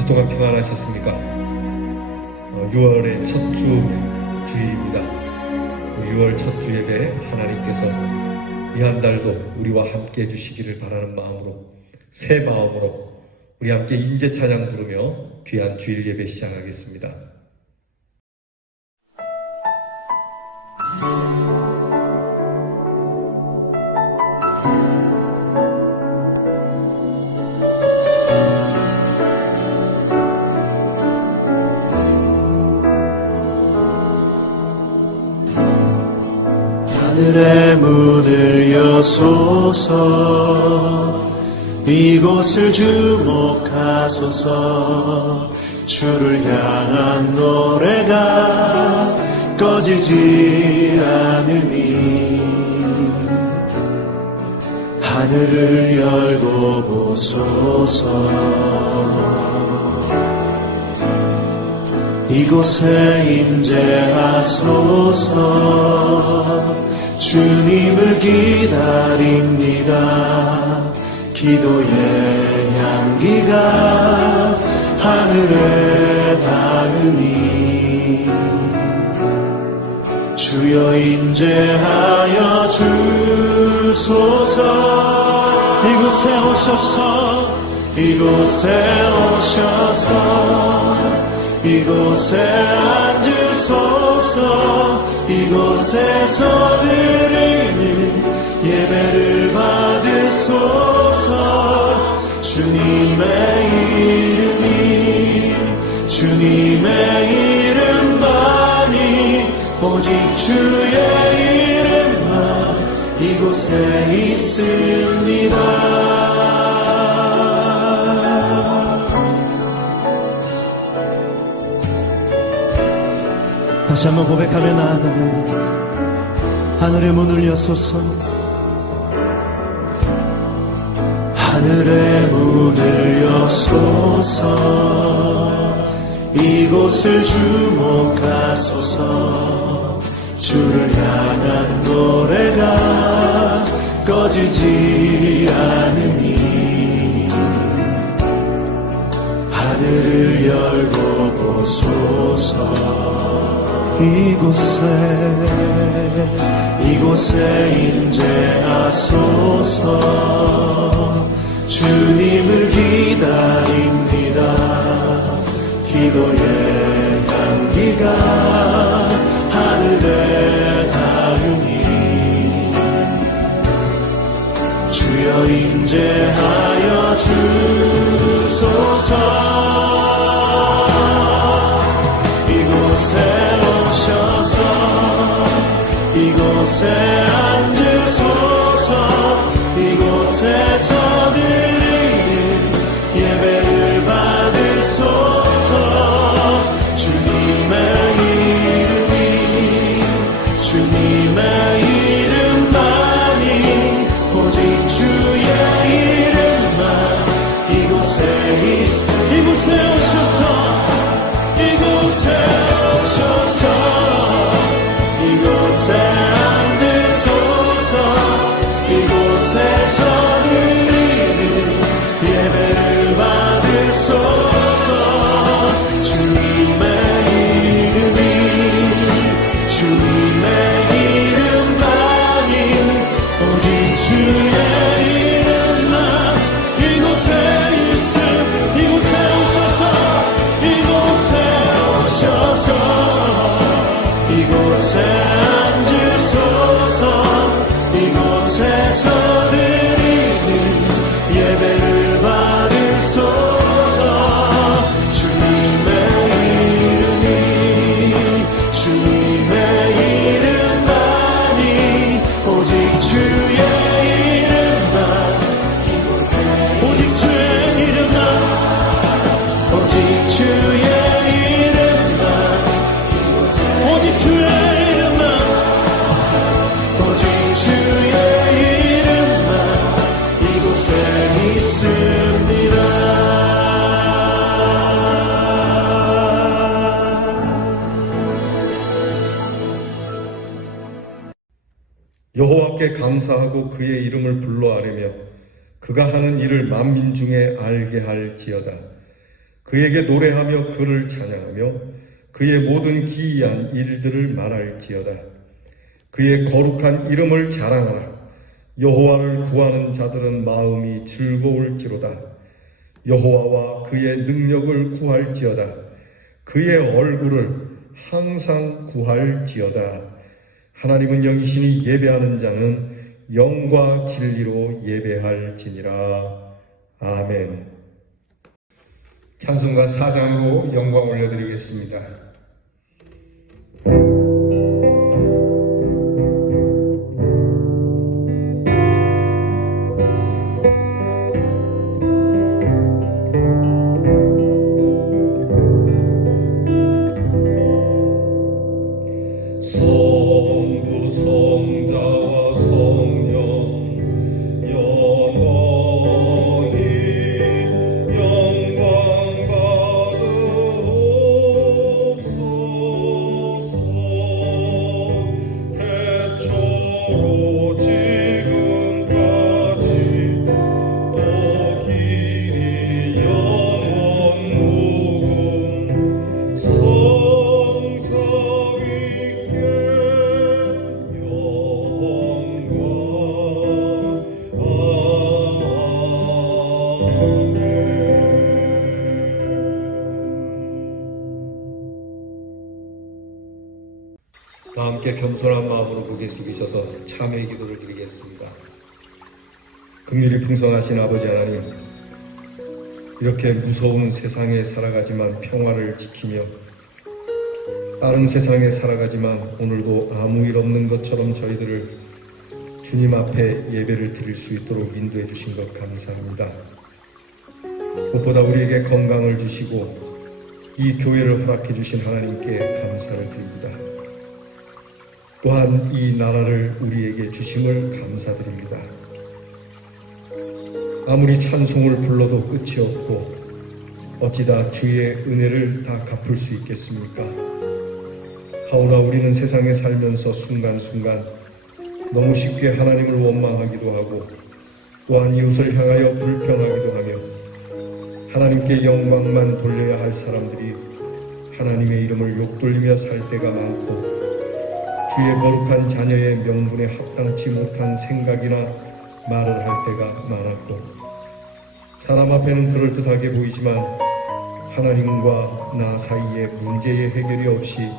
주 동안 평안하셨습니까? 6월의 첫 주일입니다. 6월 첫 주 예배 하나님께서 이 한 달도 우리와 함께 해주시기를 바라는 마음으로, 새 마음으로 우리 함께 임재 찬양 부르며 귀한 주일 예배 시작하겠습니다. 하늘의 문을 여소서, 이곳을 주목하소서. 주를 향한 노래가 꺼지지 않으니 하늘을 열고 보소서. 이곳에 임재하소서. 주님을 기다립니다. 기도의 향기가 하늘에 닿으니 주여 임재하여 주소서. 이곳에 오셔서, 이곳에 오셔서, 이곳에 앉으소서. 이곳에서 드리는 예배를 받으소서. 주님의 주님의 이름만이, 오직 주의 이름만 이곳에 있습니다. 다시 한번 고백하며 나아가면, 하늘의 문을 여소서. 하늘의 문을 여소서. 이곳을 주목하소서. 주를 향한 노래가 꺼지지 않으니 하늘을 열고 보소서. 이곳에 임재하소서. 주님을 기다립니다. 기도의 향기가 하늘에 닿으니 주여 임재하여 주소서. 이곳에 오셔서, 이곳에 앉으소서. 이곳에서 드리는 예배를 받으소서. 주님의 이름만이, 오직 주의 이름만 이곳에 있어. 이곳에 오셔서, 이곳에 오셔서, 이곳에 앉으소서. 이곳에서 드리는 예배를 받으소서. 주님의 이름만이, 오직 주의 이름만 이곳에 있음. 이곳에 오셔서, 이곳에 오셔서, 이곳에 앉으소서. 이곳에서 드리는 예배를 받으소서. 주님의 이름만이, 오직 주의 이름만 오직 주의 이름만, 오직 주의 이름만, 오직 주의 이름만, 오직 주의 이름만 이곳에 있습니다. 여호와께 감사하고 그의 이름을 불러 아뢰며 그가 하는 일을 만민 중에 알게 할지어다. 그에게 노래하며 그를 찬양하며 그의 모든 기이한 일들을 말할지어다. 그의 거룩한 이름을 자랑하라. 여호와를 구하는 자들은 마음이 즐거울지로다. 여호와와 그의 능력을 구할지어다. 그의 얼굴을 항상 구할지어다. 하나님은 영이시니 예배하는 자는 영과 진리로 예배할지니라. 아멘. 찬송가 4장으로 영광 올려드리겠습니다. 성부 성자와 성령 영원히 영광 받으옵소서. 태초로 지금까지 또 길이 영원 무궁 성삼위께 다 함께 겸손한 마음으로 고개 숙이셔서 참회의 기도를 드리겠습니다. 긍휼이 풍성하신 아버지 하나님, 이렇게 무서운 세상에 살아가지만 평화를 지키며 빠른 세상에 살아가지만 오늘도 아무 일 없는 것처럼 저희들을 주님 앞에 예배를 드릴 수 있도록 인도해 주신 것 감사합니다. 무엇보다 우리에게 건강을 주시고 이 교회를 허락해 주신 하나님께 감사를 드립니다. 또한 이 나라를 우리에게 주심을 감사드립니다. 아무리 찬송을 불러도 끝이 없고 어찌다 주의 은혜를 다 갚을 수 있겠습니까? 하오나 우리는 세상에 살면서 순간순간 너무 쉽게 하나님을 원망하기도 하고 또한 이웃을 향하여 불평하기도 하며 하나님께 영광만 돌려야 할 사람들이 하나님의 이름을 욕돌리며 살 때가 많고 주의 거룩한 자녀의 명분에 합당치 못한 생각이나 말을 할 때가 많았고 사람 앞에는 그럴듯하게 보이지만 하나님과 나 사이에 문제의 해결이 없이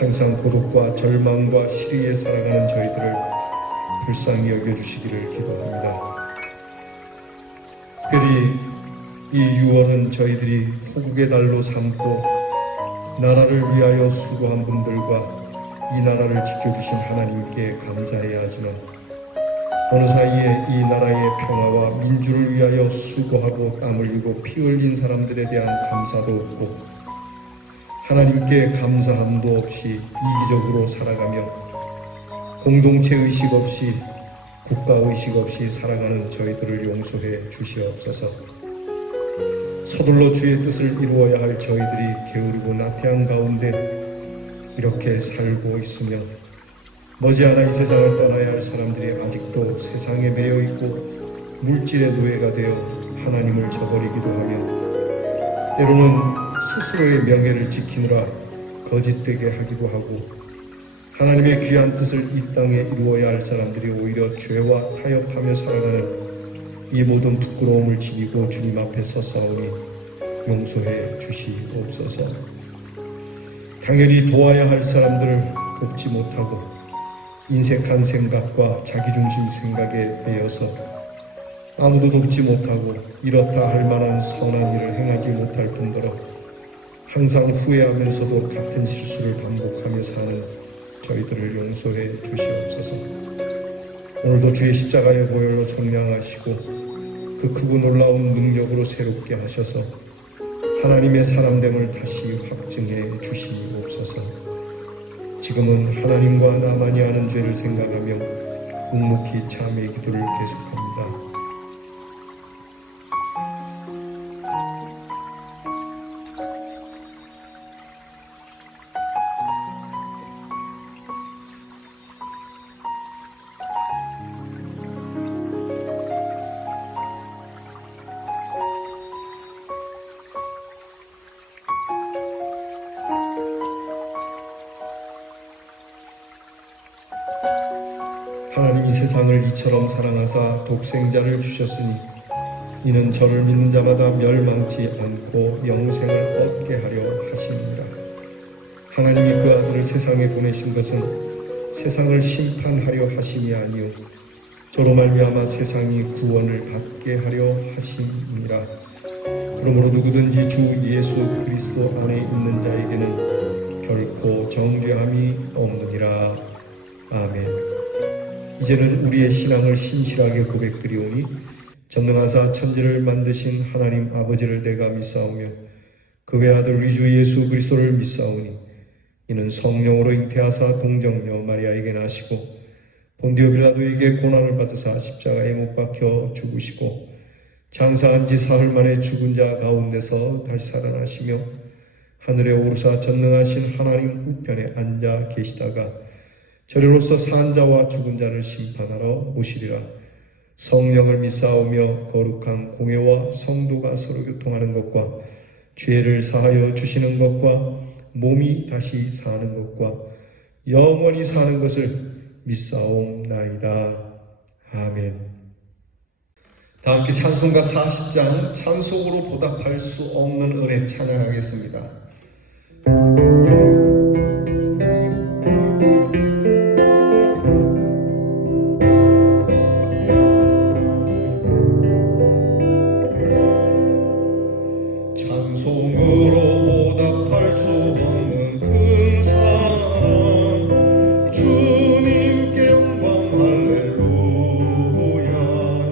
항상 고독과 절망과 시리에 살아가는 저희들을 불쌍히 여겨주시기를 기도합니다. 특별히 이 6월은 저희들이 호국의 달로 삼고 나라를 위하여 수고한 분들과 이 나라를 지켜주신 하나님께 감사해야 하지만 어느 사이에 이 나라의 평화와 민주를 위하여 수고하고 땀 흘리고 피 흘린 사람들에 대한 감사도 없고 하나님께 감사함도 없이 이기적으로 살아가며 공동체 의식 없이 국가 의식 없이 살아가는 저희들을 용서해 주시옵소서. 서둘러 주의 뜻을 이루어야 할 저희들이 게으르고 나태한 가운데 이렇게 살고 있으며 머지않아 이 세상을 떠나야 할 사람들이 아직도 세상에 매여 있고 물질의 노예가 되어 하나님을 저버리기도 하며 때로는 스스로의 명예를 지키느라 거짓되게 하기도 하고 하나님의 귀한 뜻을 이 땅에 이루어야 할 사람들이 오히려 죄와 타협하며 살아가는 이 모든 부끄러움을 지니고 주님 앞에 서사오니 용서해 주시옵소서. 당연히 도와야 할 사람들을 돕지 못하고 인색한 생각과 자기중심 생각에 매여서 아무도 돕지 못하고 이렇다 할 만한 선한 일을 행하지 못할 뿐더러 항상 후회하면서도 같은 실수를 반복하며 사는 저희들을 용서해 주시옵소서. 오늘도 주의 십자가의 보혈로 청량하시고 그 크고 놀라운 능력으로 새롭게 하셔서 하나님의 사람됨을 다시 확증해 주시옵소서. 지금은 하나님과 나만이 아는 죄를 생각하며 묵묵히 참회의 기도를 계속합니다. 하나님이 세상을 이처럼 사랑하사 독생자를 주셨으니 이는 저를 믿는 자마다 멸망치 않고 영생을 얻게 하려 하심이니라. 하나님이 그 아들을 세상에 보내신 것은 세상을 심판하려 하심이 아니요 저로 말미암아 세상이 구원을 받게 하려 하심이니라. 그러므로 누구든지 주 예수 그리스도 안에 있는 자에게는 결코 정죄함이 없느니라. 아멘. 이제는 우리의 신앙을 신실하게 고백드리오니 전능하사 천지를 만드신 하나님 아버지를 내가 믿사오며 그 외아들 우리 주 예수 그리스도를 믿사오니 이는 성령으로 잉태하사 동정녀 마리아에게 나시고 본디오 빌라도에게 고난을 받으사 십자가에 못 박혀 죽으시고 장사한 지 사흘 만에 죽은 자 가운데서 다시 살아나시며 하늘에 오르사 전능하신 하나님 우편에 앉아 계시다가 저리로서 산 자와 죽은 자를 심판하러 오시리라. 성령을 믿사오며 거룩한 공회와 성도가 서로 교통하는 것과 죄를 사하여 주시는 것과 몸이 다시 사는 것과 영원히 사는 것을 믿사옵나이다. 아멘. 다 함께 찬송가 40장 찬송으로 보답할 수 없는 은혜 찬양하겠습니다. 찬송으로 보답할 수 없는 큰 사랑 주님께 영광 할렐루야.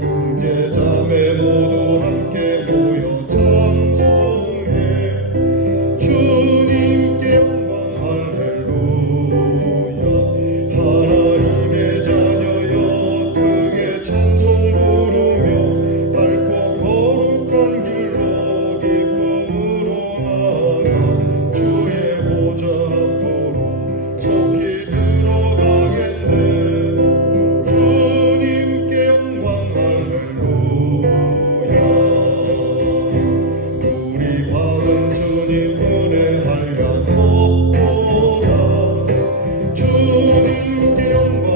형제자매 모두 함께 모여 찬송해 주님께 영광 할렐루야. 하나님의 자녀여 크게 찬송 부르며 밝고 거룩한 길로 기쁨으로 나아가 주의 보좌 앞으로 속히 들어가겠네. 주님께 영광 할렐루야. 우리 받은 주님 은혜 한량 없도다. 주님께 영광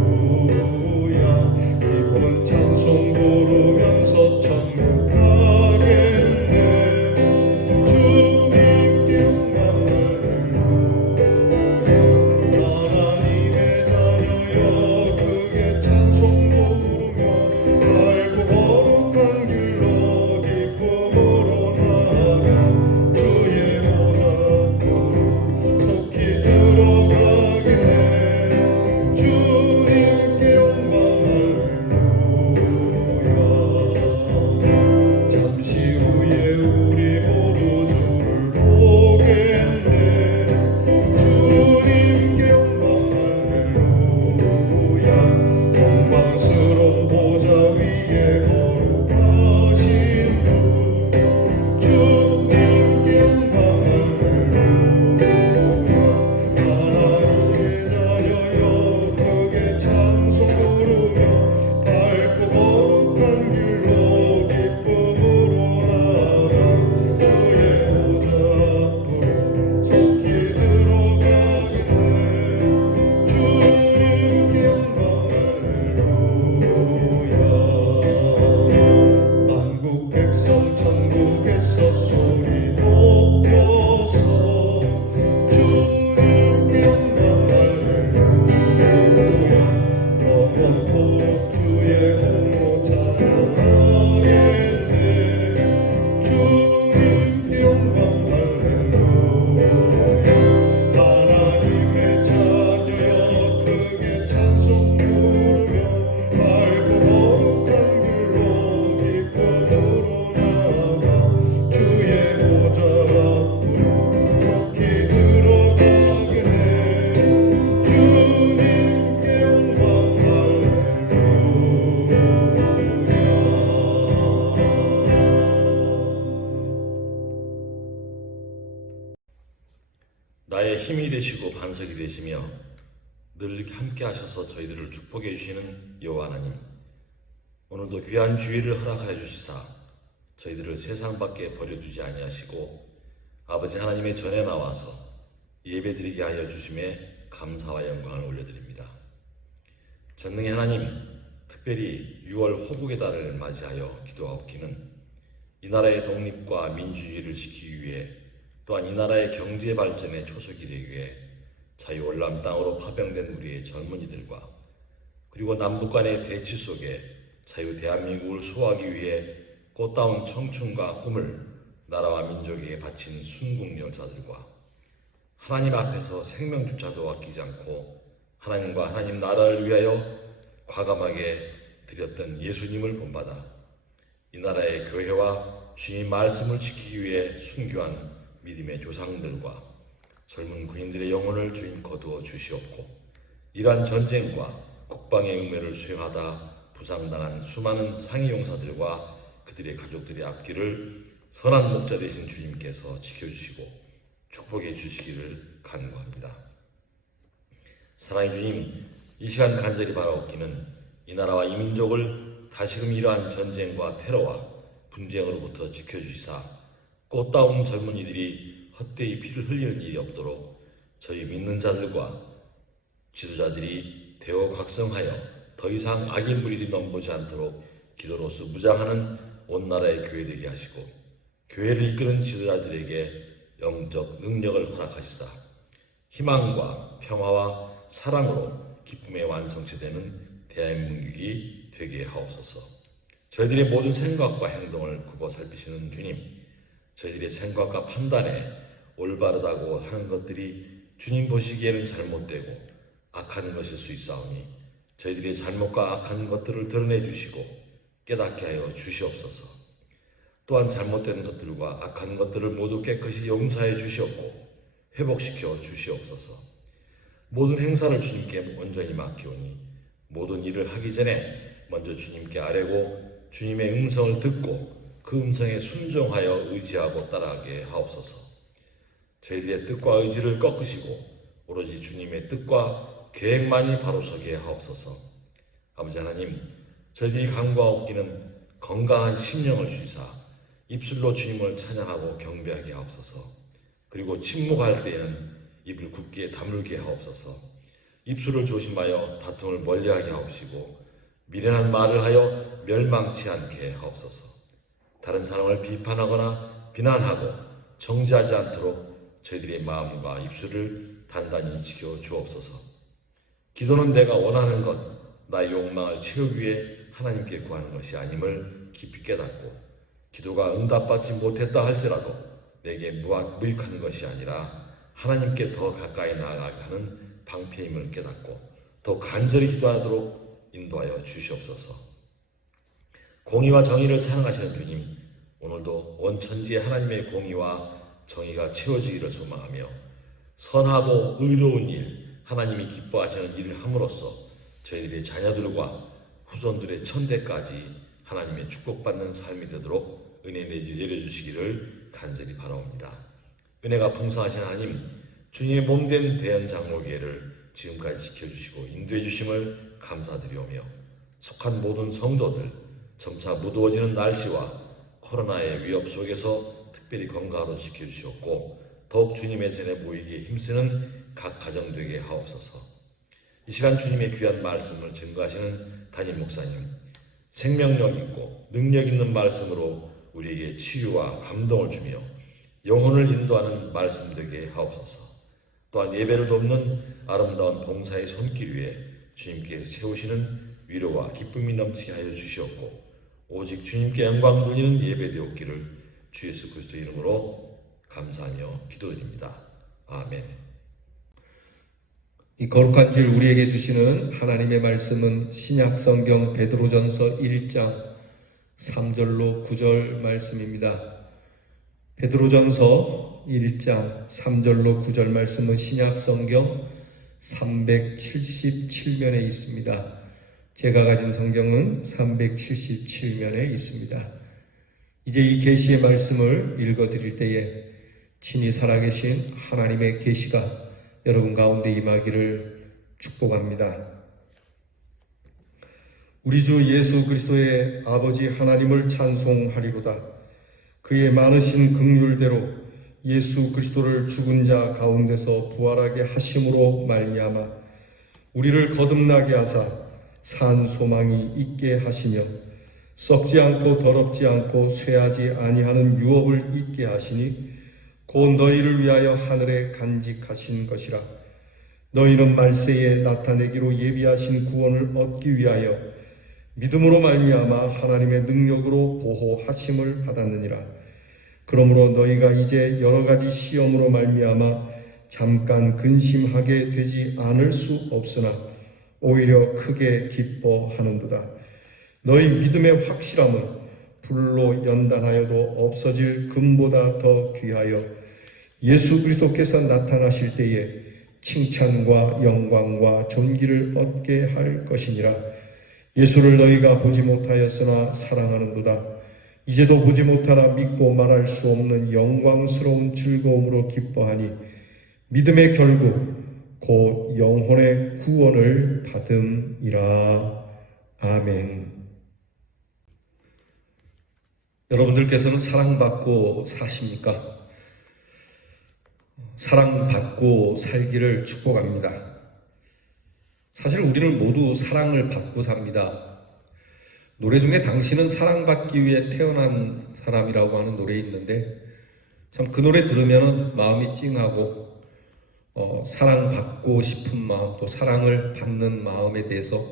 할렐루야. 기쁜 찬송 부르면서 천국 가겠네. 주님께 영광 할렐루야. 하나님의 자녀여 크게 찬송 부르며 밝고 거룩한 길로 기쁨으로 나아가 주의 보좌 앞으로 속히 들어가겠네. 주님께 영광 할렐루야. 잠시 후에 우리 모두 주를 보겠네. 주님께 영광 할렐루야. 영광스러운 보좌 위에 거룩하신 주 주님께 영광 할렐루야. 하나님의 자녀여 크게 찬송 부르며 밝고 거룩한 길로 기쁨으로 나아가 주의 보좌 앞으로 속히 들어가겠네. 주님께 영광 할렐루야. 만국 백성 천국에서 소리 높여서 주님께 영광 할렐루야. 영원토록 주의 공로 찬양하겠네. 주님께 영광 할렐루야. 하나님의 자녀여 크게 찬송 부르며 밝고 거룩한 길로 기쁨으로 나아가 주의 보좌 앞으로 속히 들어가겠네. 주님께 영광 할렐루야. 나의 힘이 되시고 반석이 되시며 늘 함께 하셔서 저희들을 축복해 주시는 여호와 하나님, 오늘도 귀한 주일을 허락하여 주시사 저희들을 세상 밖에 버려두지 아니하시고 아버지 하나님의 전에 나와서 예배드리게 하여 주심에 감사와 영광을 올려드립니다. 전능의 하나님, 특별히 6월 호국의 달을 맞이하여 기도하옵기는 이 나라의 독립과 민주주의를 지키기 위해, 또한 이 나라의 경제 발전의 초석이 되기 위해 자유월남 땅으로 파병된 우리의 젊은이들과, 그리고 남북 간의 대치 속에 자유 대한민국을 수호하기 위해 꽃다운 청춘과 꿈을 나라와 민족에게 바친 순국 열사들과, 하나님 앞에서 생명줄자도 아끼지 않고 하나님과 하나님 나라를 위하여 과감하게 드렸던 예수님을 본받아 이 나라의 교회와 주님 말씀을 지키기 위해 순교한 믿음의 조상들과 젊은 군인들의 영혼을 주님 거두어 주시옵고, 이러한 전쟁과 국방의 의무를 수행하다 부상당한 수많은 상위 용사들과 그들의 가족들의 앞길을 선한 목자 되신 주님께서 지켜주시고 축복해 주시기를 간구합니다. 사랑의 주님, 이 시간 간절히 바라옵기는 이 나라와 이 민족을 다시금 이러한 전쟁과 테러와 분쟁으로부터 지켜주시사 꽃다운 젊은이들이 헛되이 피를 흘리는 일이 없도록 저희 믿는 자들과 지도자들이 대호각성하여 더 이상 악의 무리들이 넘보지 않도록 기도로서 무장하는 온 나라의 교회 되게 하시고, 교회를 이끄는 지도자들에게 영적 능력을 허락하시사 희망과 평화와 사랑으로 기쁨의 완성체되는 대한민국이 되게 하옵소서. 저희들의 모든 생각과 행동을 굽어 살피시는 주님, 저희들의 생각과 판단에 올바르다고 하는 것들이 주님 보시기에는 잘못되고 악한 것일 수 있사오니 저희들의 잘못과 악한 것들을 드러내 주시고 깨닫게 하여 주시옵소서. 또한 잘못된 것들과 악한 것들을 모두 깨끗이 용서해 주시옵고 회복시켜 주시옵소서. 모든 행사를 주님께 온전히 맡기오니 모든 일을 하기 전에 먼저 주님께 아뢰고 주님의 음성을 듣고 그 음성에 순종하여 의지하고 따라가게 하옵소서. 저희들의 뜻과 의지를 꺾으시고 오로지 주님의 뜻과 계획만이 바로 서게 하옵소서. 아버지 하나님, 저희들이 간구하옵기는 건강한 심령을 주시사 입술로 주님을 찬양하고 경배하게 하옵소서. 그리고 침묵할 때에는 입을 굳게 다물게 하옵소서. 입술을 조심하여 다툼을 멀리하게 하옵시고 미련한 말을 하여 멸망치 않게 하옵소서. 다른 사람을 비판하거나 비난하고 정죄하지 않도록 저희들의 마음과 입술을 단단히 지켜 주옵소서. 기도는 내가 원하는 것, 나의 욕망을 채우기 위해 하나님께 구하는 것이 아님을 깊이 깨닫고, 기도가 응답받지 못했다 할지라도 내게 무익한 것이 아니라 하나님께 더 가까이 나아가게 하는 방패임을 깨닫고 더 간절히 기도하도록 인도하여 주시옵소서. 공의와 정의를 사랑하시는 주님, 오늘도 온 천지의 하나님의 공의와 정의가 채워지기를 소망하며 선하고 의로운 일, 하나님이 기뻐하시는 일을 함으로써 저희들의 자녀들과 후손들의 천대까지 하나님의 축복받는 삶이 되도록 은혜 내려주시기를 간절히 바라옵니다. 은혜가 풍성하신 하나님, 주님의 몸된 대연 장로교회를 지금까지 지켜주시고 인도해 주심을 감사드리오며, 속한 모든 성도들, 점차 무더워지는 날씨와 코로나의 위협 속에서 특별히 건강으로 지켜주시옵고 더욱 주님의 전에 모이기에 힘쓰는 각 가정 되게 하옵소서. 이 시간 주님의 귀한 말씀을 증거하시는 담임 목사님, 생명력 있고 능력 있는 말씀으로 우리에게 치유와 감동을 주며 영혼을 인도하는 말씀 되게 하옵소서. 또한 예배를 돕는 아름다운 봉사의 손길 위에 주님께 세우시는 위로와 기쁨이 넘치게 하여 주시옵고 오직 주님께 영광 돌리는 예배 되었기를 주 예수 그리스도 이름으로 감사하며 기도드립니다. 아멘. 이 거룩한 길 우리에게 주시는 하나님의 말씀은 신약성경 베드로전서 1장 3절로 9절 말씀입니다. 베드로전서 1장 3절로 9절 말씀은 신약성경 377면에 있습니다. 제가 가진 성경은 377면에 있습니다. 이제 이 계시의 말씀을 읽어드릴 때에 친히 살아계신 하나님의 계시가 여러분 가운데 임하기를 축복합니다. 우리 주 예수 그리스도의 아버지 하나님을 찬송하리로다. 그의 많으신 긍휼대로 예수 그리스도를 죽은 자 가운데서 부활하게 하심으로 말미암아 우리를 거듭나게 하사 산 소망이 있게 하시며 썩지 않고 더럽지 않고 쇠하지 아니하는 유업을 있게 하시니 곧 너희를 위하여 하늘에 간직하신 것이라. 너희는 말세에 나타내기로 예비하신 구원을 얻기 위하여 믿음으로 말미암아 하나님의 능력으로 보호하심을 받았느니라. 그러므로 너희가 이제 여러 가지 시험으로 말미암아 잠깐 근심하게 되지 않을 수 없으나 오히려 크게 기뻐하는도다. 너희 믿음의 확실함은 불로 연단하여도 없어질 금보다 더 귀하여 예수 그리스도께서 나타나실 때에 칭찬과 영광과 존귀를 얻게 할 것이니라. 예수를 너희가 보지 못하였으나 사랑하는도다. 이제도 보지 못하나 믿고 말할 수 없는 영광스러운 즐거움으로 기뻐하니 믿음의 결국 곧 영혼의 구원을 받음이라. 아멘. 여러분들께서는 사랑받고 사십니까? 사랑받고 살기를 축복합니다. 사실 우리는 모두 사랑을 받고 삽니다. 노래 중에 당신은 사랑받기 위해 태어난 사람이라고 하는 노래 있는데 참 그 노래 들으면 마음이 찡하고 사랑받고 싶은 마음, 또 사랑을 받는 마음에 대해서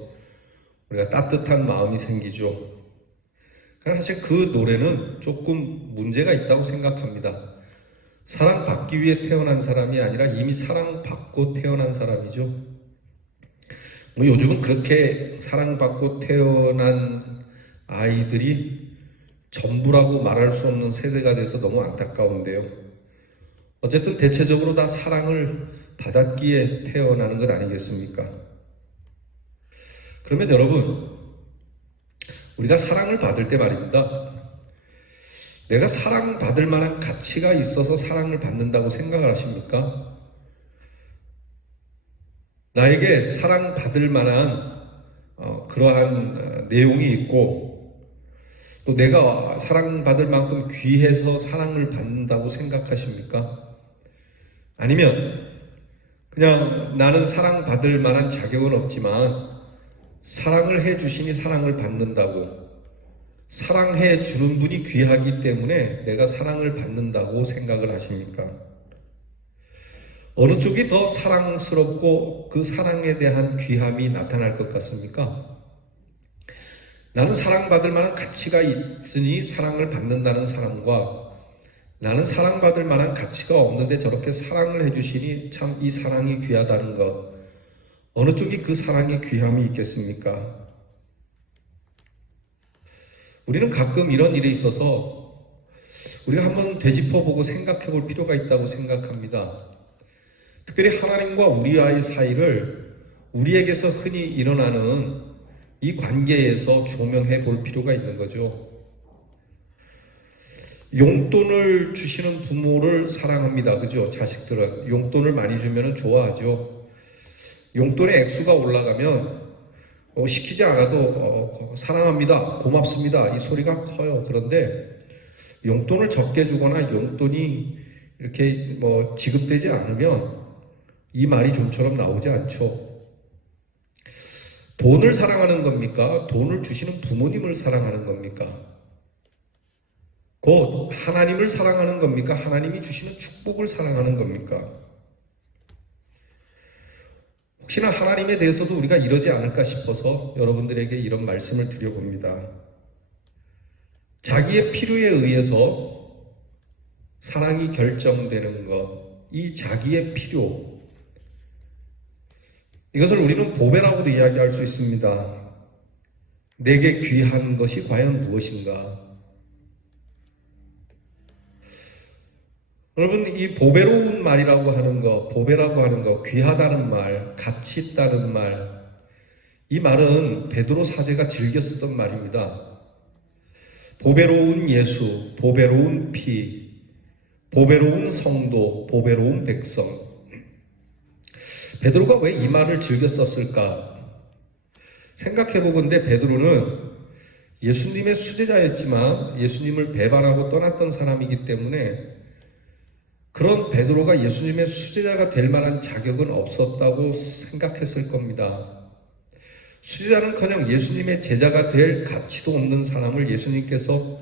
우리가 따뜻한 마음이 생기죠. 그러나 사실 그 노래는 조금 문제가 있다고 생각합니다. 사랑받기 위해 태어난 사람이 아니라 이미 사랑받고 태어난 사람이죠. 요즘은 그렇게 사랑받고 태어난 아이들이 전부라고 말할 수 없는 세대가 돼서 너무 안타까운데요. 어쨌든 대체적으로 다 사랑을 받았기에 태어나는 것 아니겠습니까? 그러면 여러분, 우리가 사랑을 받을 때 말입니다. 내가 사랑받을 만한 가치가 있어서 사랑을 받는다고 생각을 하십니까? 나에게 사랑받을 만한 그러한 내용이 있고 또 내가 사랑받을 만큼 귀해서 사랑을 받는다고 생각하십니까? 아니면 그냥 나는 사랑받을 만한 자격은 없지만 사랑을 해주시니 사랑을 받는다고, 사랑해 주는 분이 귀하기 때문에 내가 사랑을 받는다고 생각을 하십니까? 어느 쪽이 더 사랑스럽고 그 사랑에 대한 귀함이 나타날 것 같습니까? 나는 사랑받을 만한 가치가 있으니 사랑을 받는다는 사람과 나는 사랑받을 만한 가치가 없는데 저렇게 사랑을 해주시니 참 이 사랑이 귀하다는 것, 어느 쪽이 그 사랑의 귀함이 있겠습니까? 우리는 가끔 이런 일에 있어서 우리가 한번 되짚어보고 생각해 볼 필요가 있다고 생각합니다. 특별히 하나님과 우리와의 사이를 우리에게서 흔히 일어나는 이 관계에서 조명해 볼 필요가 있는 거죠. 용돈을 주시는 부모를 사랑합니다. 그죠? 자식들은 용돈을 많이 주면 좋아하죠. 용돈의 액수가 올라가면 시키지 않아도 사랑합니다, 고맙습니다 이 소리가 커요. 그런데 용돈을 적게 주거나 용돈이 이렇게 지급되지 않으면 이 말이 좀처럼 나오지 않죠. 돈을 사랑하는 겁니까? 돈을 주시는 부모님을 사랑하는 겁니까? 곧 하나님을 사랑하는 겁니까? 하나님이 주시는 축복을 사랑하는 겁니까? 혹시나 하나님에 대해서도 우리가 이러지 않을까 싶어서 여러분들에게 이런 말씀을 드려봅니다. 자기의 필요에 의해서 사랑이 결정되는 것, 이 자기의 필요, 이것을 우리는 보배라고도 이야기할 수 있습니다. 내게 귀한 것이 과연 무엇인가? 여러분, 이 보배로운 말이라고 하는 것, 보배라고 하는 것, 귀하다는 말, 가치 있다는 말, 이 말은 베드로 사제가 즐겨 쓰던 말입니다. 보배로운 예수, 보배로운 피, 보배로운 성도, 보배로운 백성. 베드로가 왜 이 말을 즐겨 썼을까? 생각해보건대 베드로는 예수님의 수제자였지만 예수님을 배반하고 떠났던 사람이기 때문에 그런 베드로가 예수님의 수제자가 될 만한 자격은 없었다고 생각했을 겁니다. 수제자는커녕 예수님의 제자가 될 가치도 없는 사람을 예수님께서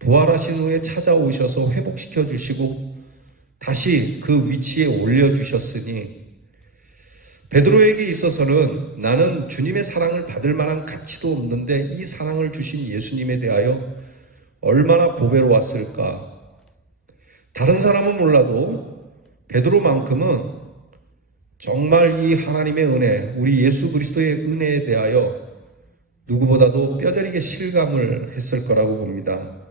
부활하신 후에 찾아오셔서 회복시켜 주시고 다시 그 위치에 올려주셨으니 베드로에게 있어서는 나는 주님의 사랑을 받을 만한 가치도 없는데 이 사랑을 주신 예수님에 대하여 얼마나 보배로웠을까. 다른 사람은 몰라도 베드로만큼은 정말 이 하나님의 은혜, 우리 예수 그리스도의 은혜에 대하여 누구보다도 뼈저리게 실감을 했을 거라고 봅니다.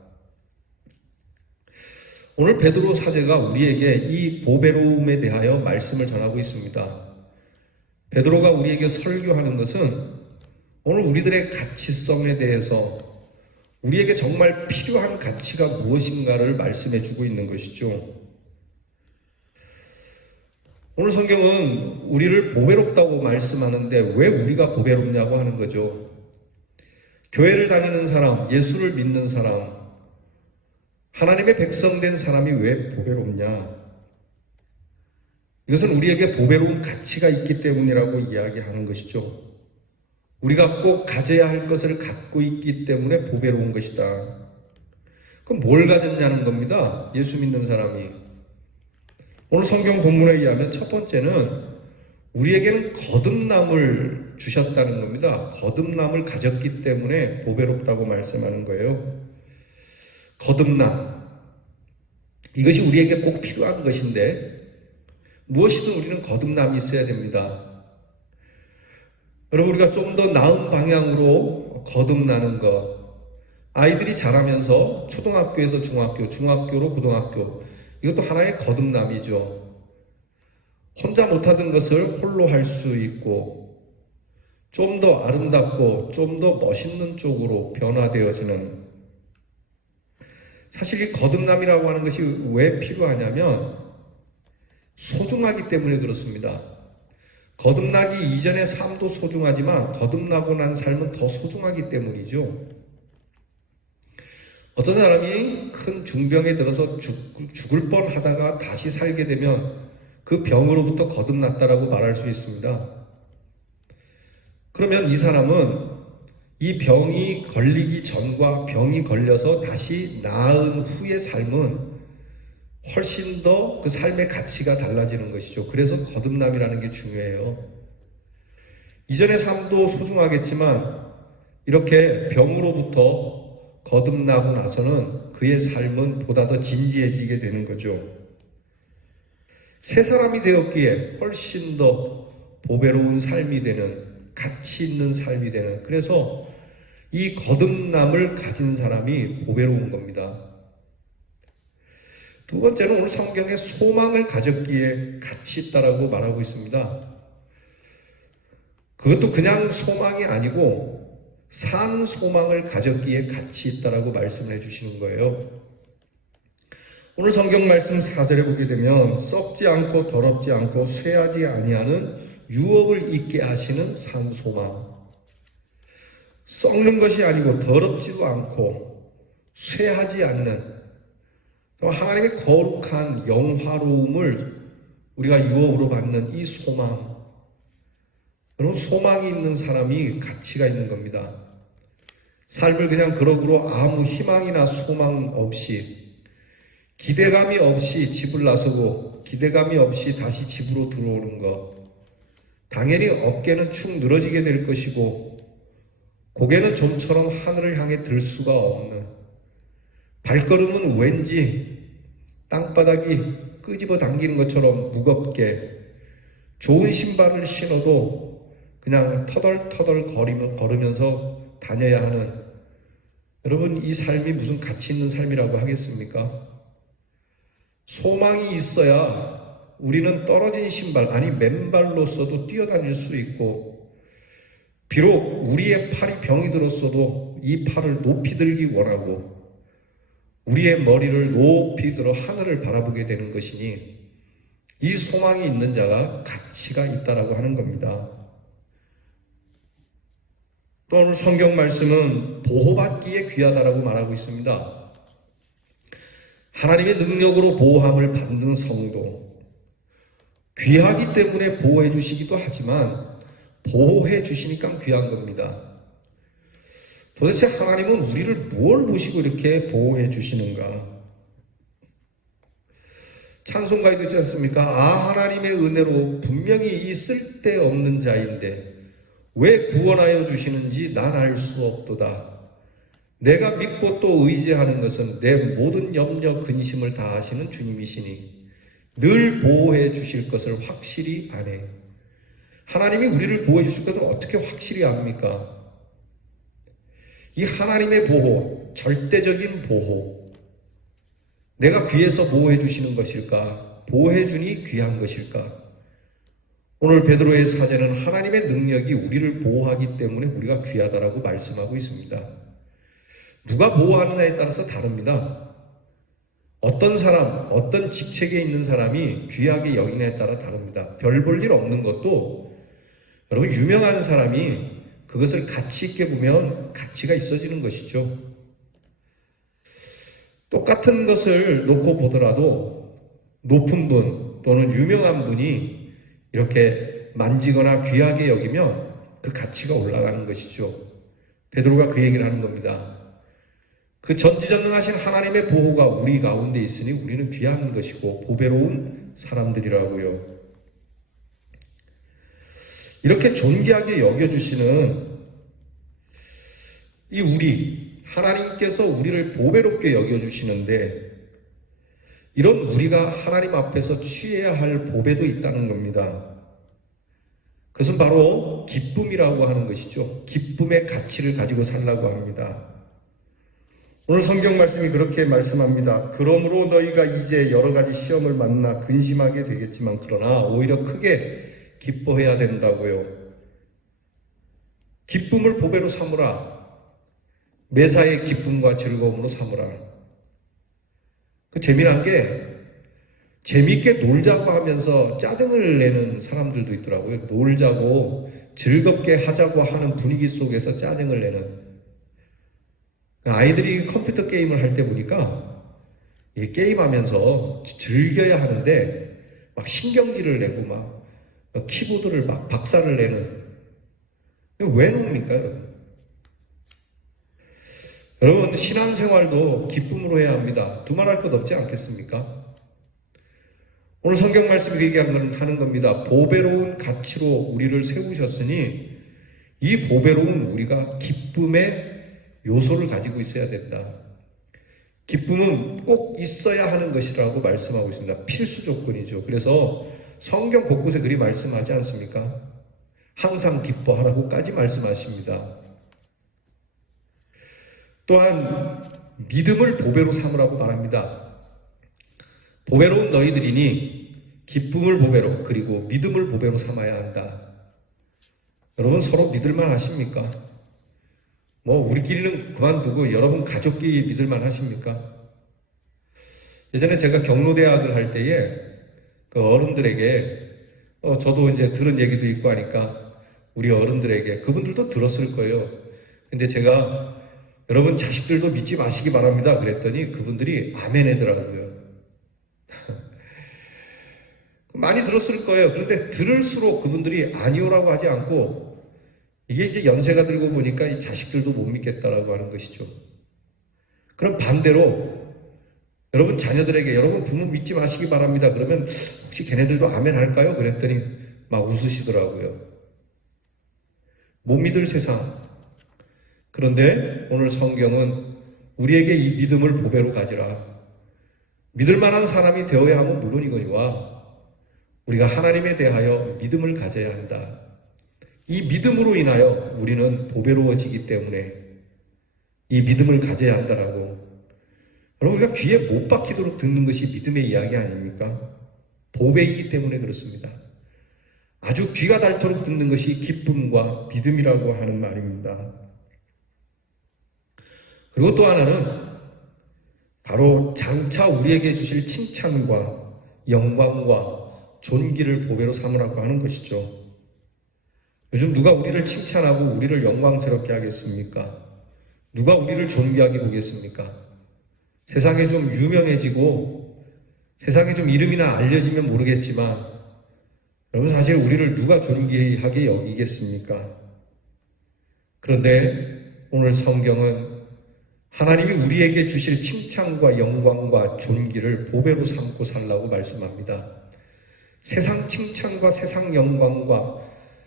오늘 베드로 사제가 우리에게 이 보배로움에 대하여 말씀을 전하고 있습니다. 베드로가 우리에게 설교하는 것은 오늘 우리들의 가치성에 대해서 우리에게 정말 필요한 가치가 무엇인가를 말씀해 주고 있는 것이죠. 오늘 성경은 우리를 보배롭다고 말씀하는데 왜 우리가 보배롭냐고 하는 거죠. 교회를 다니는 사람, 예수를 믿는 사람, 하나님의 백성된 사람이 왜 보배롭냐? 이것은 우리에게 보배로운 가치가 있기 때문이라고 이야기하는 것이죠. 우리가 꼭 가져야 할 것을 갖고 있기 때문에 보배로운 것이다. 그럼 뭘 가졌냐는 겁니다. 예수 믿는 사람이. 오늘 성경 본문에 의하면 첫 번째는 우리에게는 거듭남을 주셨다는 겁니다. 거듭남을 가졌기 때문에 보배롭다고 말씀하는 거예요. 거듭남. 이것이 우리에게 꼭 필요한 것인데 무엇이든 우리는 거듭남이 있어야 됩니다. 여러분, 우리가 좀 더 나은 방향으로 거듭나는 것. 아이들이 자라면서 초등학교에서 중학교, 중학교로 고등학교. 이것도 하나의 거듭남이죠. 혼자 못하던 것을 홀로 할 수 있고 좀 더 아름답고 좀 더 멋있는 쪽으로 변화되어지는, 사실 이 거듭남이라고 하는 것이 왜 필요하냐면 소중하기 때문에 그렇습니다. 거듭나기 이전의 삶도 소중하지만 거듭나고 난 삶은 더 소중하기 때문이죠. 어떤 사람이 큰 중병에 들어서 죽을 뻔하다가 다시 살게 되면 그 병으로부터 거듭났다라고 말할 수 있습니다. 그러면 이 사람은 이 병이 걸리기 전과 병이 걸려서 다시 나은 후의 삶은 훨씬 더 그 삶의 가치가 달라지는 것이죠. 그래서 거듭남이라는 게 중요해요. 이전의 삶도 소중하겠지만 이렇게 병으로부터 거듭나고 나서는 그의 삶은 보다 더 진지해지게 되는 거죠. 새 사람이 되었기에 훨씬 더 보배로운 삶이 되는, 가치 있는 삶이 되는, 그래서 이 거듭남을 가진 사람이 보배로운 겁니다. 두 번째는 오늘 성경에 소망을 가졌기에 가치 있다라고 말하고 있습니다. 그것도 그냥 소망이 아니고 산 소망을 가졌기에 가치 있다라고 말씀해 주시는 거예요. 오늘 성경 말씀 4절에 보게 되면 썩지 않고 더럽지 않고 쇠하지 아니하는 유업을 있게 하시는 산 소망. 썩는 것이 아니고 더럽지도 않고 쇠하지 않는 하나님의 거룩한 영화로움을 우리가 유업으로 받는 이 소망. 여러분, 소망이 있는 사람이 가치가 있는 겁니다. 삶을 그냥 그러고로 아무 희망이나 소망 없이, 기대감이 없이 집을 나서고 기대감이 없이 다시 집으로 들어오는 것, 당연히 어깨는 축 늘어지게 될 것이고 고개는 좀처럼 하늘을 향해 들 수가 없는, 발걸음은 왠지 땅바닥이 끄집어 당기는 것처럼 무겁게, 좋은 신발을 신어도 그냥 터덜터덜 걸으면서 다녀야 하는, 여러분, 이 삶이 무슨 가치 있는 삶이라고 하겠습니까? 소망이 있어야 우리는 떨어진 신발, 아니 맨발로서도 뛰어다닐 수 있고, 비록 우리의 팔이 병이 들었어도 이 팔을 높이 들기 원하고 우리의 머리를 높이 들어 하늘을 바라보게 되는 것이니 이 소망이 있는 자가 가치가 있다라고 하는 겁니다. 또 오늘 성경 말씀은 보호받기에 귀하다라고 말하고 있습니다. 하나님의 능력으로 보호함을 받는 성도, 귀하기 때문에 보호해 주시기도 하지만 보호해 주시니까 귀한 겁니다. 도대체 하나님은 우리를 무엇을 보시고 이렇게 보호해 주시는가? 찬송가에도 있지 않습니까? 아, 하나님의 은혜로 분명히 이 쓸데없는 자인데 왜 구원하여 주시는지 난 알 수 없도다. 내가 믿고 또 의지하는 것은 내 모든 염려 근심을 다 하시는 주님이시니 늘 보호해 주실 것을 확실히 아네. 하나님이 우리를 보호해 주실 것을 어떻게 확실히 압니까? 이 하나님의 보호, 절대적인 보호, 내가 귀에서 보호해 주시는 것일까? 보호해 주니 귀한 것일까? 오늘 베드로의 사제는 하나님의 능력이 우리를 보호하기 때문에 우리가 귀하다라고 말씀하고 있습니다. 누가 보호하느냐에 따라서 다릅니다. 어떤 사람, 어떤 직책에 있는 사람이 귀하게 여기냐에 따라 다릅니다. 별 볼 일 없는 것도 여러분 유명한 사람이 그것을 가치 있게 보면 가치가 있어지는 것이죠. 똑같은 것을 놓고 보더라도 높은 분 또는 유명한 분이 이렇게 만지거나 귀하게 여기면 그 가치가 올라가는 것이죠. 베드로가 그 얘기를 하는 겁니다. 그 전지전능하신 하나님의 보호가 우리 가운데 있으니 우리는 귀한 것이고 보배로운 사람들이라고요. 이렇게 존귀하게 여겨주시는 이 우리, 하나님께서 우리를 보배롭게 여겨주시는데 이런 우리가 하나님 앞에서 취해야 할 보배도 있다는 겁니다. 그것은 바로 기쁨이라고 하는 것이죠. 기쁨의 가치를 가지고 살라고 합니다. 오늘 성경 말씀이 그렇게 말씀합니다. 그러므로 너희가 이제 여러 가지 시험을 만나 근심하게 되겠지만 그러나 오히려 크게 기뻐해야 된다고요. 기쁨을 보배로 삼으라. 매사의 기쁨과 즐거움으로 삼으라. 그 재미난 게 재미있게 놀자고 하면서 짜증을 내는 사람들도 있더라고요. 놀자고 즐겁게 하자고 하는 분위기 속에서 짜증을 내는. 아이들이 컴퓨터 게임을 할 때 보니까 게임하면서 즐겨야 하는데 막 신경질을 내고 막 키보드를 막 박살을 내는. 왜 놉니까, 여러분? 여러분, 신앙생활도 기쁨으로 해야 합니다. 두말할 것 없지 않겠습니까? 오늘 성경 말씀이 얘기하는 겁니다. 보배로운 가치로 우리를 세우셨으니 이 보배로운 우리가 기쁨의 요소를 가지고 있어야 된다. 기쁨은 꼭 있어야 하는 것이라고 말씀하고 있습니다. 필수 조건이죠. 그래서 성경 곳곳에 그리 말씀하지 않습니까? 항상 기뻐하라고까지 말씀하십니다. 또한 믿음을 보배로 삼으라고 말합니다. 보배로운 너희들이니 기쁨을 보배로 그리고 믿음을 보배로 삼아야 한다. 여러분 서로 믿을만 하십니까? 우리끼리는 그만두고 여러분 가족끼리 믿을만 하십니까? 예전에 제가 경로대학을 할 때에 그 어른들에게 저도 이제 들은 얘기도 있고 하니까 우리 어른들에게 그분들도 들었을 거예요. 근데 제가 여러분 자식들도 믿지 마시기 바랍니다 그랬더니 그분들이 아멘 하더라고요. 많이 들었을 거예요. 그런데 들을수록 그분들이 아니오라고 하지 않고 이게 이제 연세가 들고 보니까 이 자식들도 못 믿겠다라고 하는 것이죠. 그럼 반대로 여러분 자녀들에게 여러분 부모 믿지 마시기 바랍니다. 그러면 혹시 걔네들도 아멘 할까요? 그랬더니 막 웃으시더라고요. 못 믿을 세상. 그런데 오늘 성경은 우리에게 이 믿음을 보배로 가지라. 믿을 만한 사람이 되어야 하면 물론이거니와 우리가 하나님에 대하여 믿음을 가져야 한다. 이 믿음으로 인하여 우리는 보배로워지기 때문에 이 믿음을 가져야 한다라고. 여러분 우리가 귀에 못 박히도록 듣는 것이 믿음의 이야기 아닙니까? 보배이기 때문에 그렇습니다. 아주 귀가 닳도록 듣는 것이 기쁨과 믿음이라고 하는 말입니다. 그리고 또 하나는 바로 장차 우리에게 주실 칭찬과 영광과 존귀를 보배로 삼으라고 하는 것이죠. 요즘 누가 우리를 칭찬하고 우리를 영광스럽게 하겠습니까? 누가 우리를 존귀하게 보겠습니까? 세상에 좀 유명해지고 세상에 좀 이름이나 알려지면 모르겠지만 여러분, 사실 우리를 누가 존귀하게 여기겠습니까? 그런데 오늘 성경은 하나님이 우리에게 주실 칭찬과 영광과 존귀를 보배로 삼고 살라고 말씀합니다. 세상 칭찬과 세상 영광과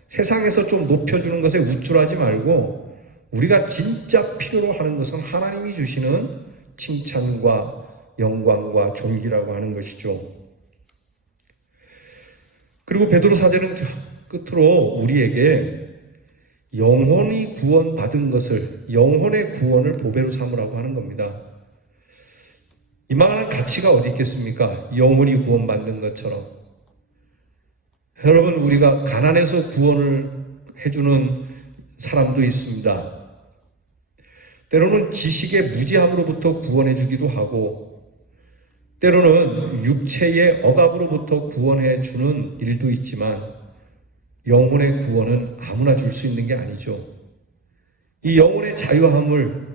세상에서 좀 높여주는 것에 우쭐하지 말고 우리가 진짜 필요로 하는 것은 하나님이 주시는 칭찬과 영광과 존귀라고 하는 것이죠. 그리고 베드로 사도는 끝으로 우리에게 영혼이 구원받은 것을, 영혼의 구원을 보배로 삼으라고 하는 겁니다. 이만한 가치가 어디 있겠습니까? 영혼이 구원받는 것처럼. 여러분, 우리가 가난해서 구원을 해주는 사람도 있습니다. 때로는 지식의 무지함으로부터 구원해주기도 하고, 때로는 육체의 억압으로부터 구원해주는 일도 있지만, 영혼의 구원은 아무나 줄 수 있는 게 아니죠. 이 영혼의 자유함을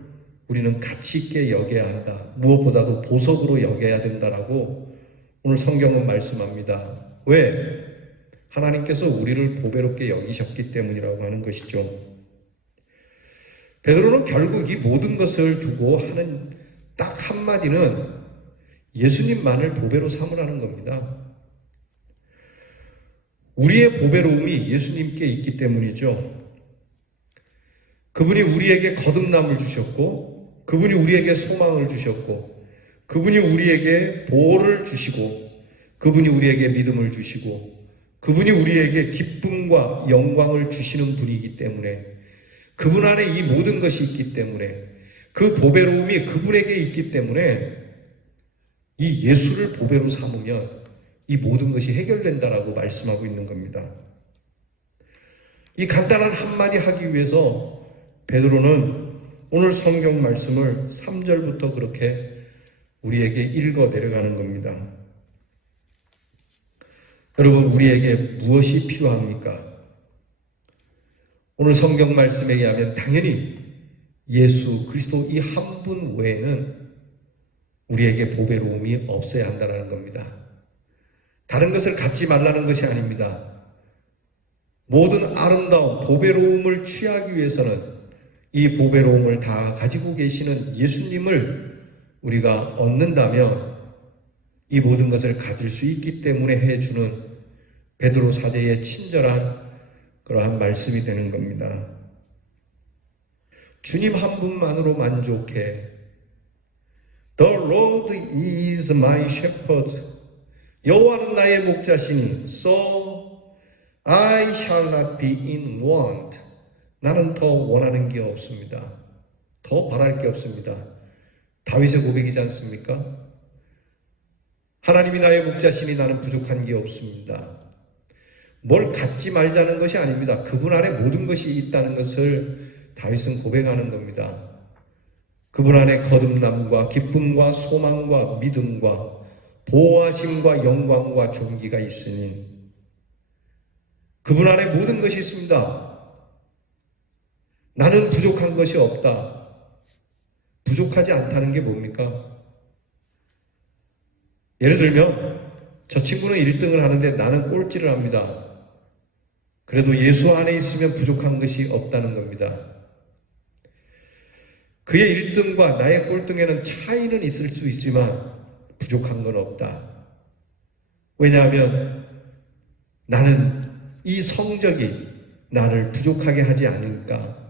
우리는 가치 있게 여겨야 한다. 무엇보다도 보석으로 여겨야 된다라고 오늘 성경은 말씀합니다. 왜? 하나님께서 우리를 보배롭게 여기셨기 때문이라고 하는 것이죠. 베드로는 결국 이 모든 것을 두고 하는 딱 한마디는 예수님만을 보배로 삼으라는 겁니다. 우리의 보배로움이 예수님께 있기 때문이죠. 그분이 우리에게 거듭남을 주셨고, 그분이 우리에게 소망을 주셨고, 그분이 우리에게 보호를 주시고, 그분이 우리에게 믿음을 주시고, 그분이 우리에게 기쁨과 영광을 주시는 분이기 때문에, 그분 안에 이 모든 것이 있기 때문에, 그 보배로움이 그분에게 있기 때문에 이 예수를 보배로 삼으면 이 모든 것이 해결된다라고 말씀하고 있는 겁니다. 이 간단한 한마디 하기 위해서 베드로는 오늘 성경 말씀을 3절부터 그렇게 우리에게 읽어 내려가는 겁니다. 여러분, 우리에게 무엇이 필요합니까? 오늘 성경 말씀에 의하면 당연히 예수 그리스도 이 한 분 외에는 우리에게 보배로움이 없어야 한다는 겁니다. 다른 것을 갖지 말라는 것이 아닙니다. 모든 아름다운 보배로움을 취하기 위해서는 이 보배로움을 다 가지고 계시는 예수님을 우리가 얻는다면 이 모든 것을 가질 수 있기 때문에 해주는 베드로 사제의 친절한 그러한 말씀이 되는 겁니다. 주님 한 분만으로 만족해. The Lord is my shepherd. 여호와는 나의 목자시니 so I shall not be in want. 나는 더 원하는 게 없습니다. 더 바랄 게 없습니다. 다윗의 고백이지 않습니까? 하나님이 나의 목자시니 나는 부족한 게 없습니다. 뭘 갖지 말자는 것이 아닙니다. 그분 안에 모든 것이 있다는 것을 다윗은 고백하는 겁니다. 그분 안에 거듭남과 기쁨과 소망과 믿음과 보호하심과 영광과 존귀가 있으니 그분 안에 모든 것이 있습니다. 나는 부족한 것이 없다. 부족하지 않다는 게 뭡니까? 예를 들면 저 친구는 1등을 하는데 나는 꼴찌를 합니다. 그래도 예수 안에 있으면 부족한 것이 없다는 겁니다. 그의 1등과 나의 꼴등에는 차이는 있을 수 있지만 부족한 건 없다. 왜냐하면 나는 이 성적이 나를 부족하게 하지 않으니까.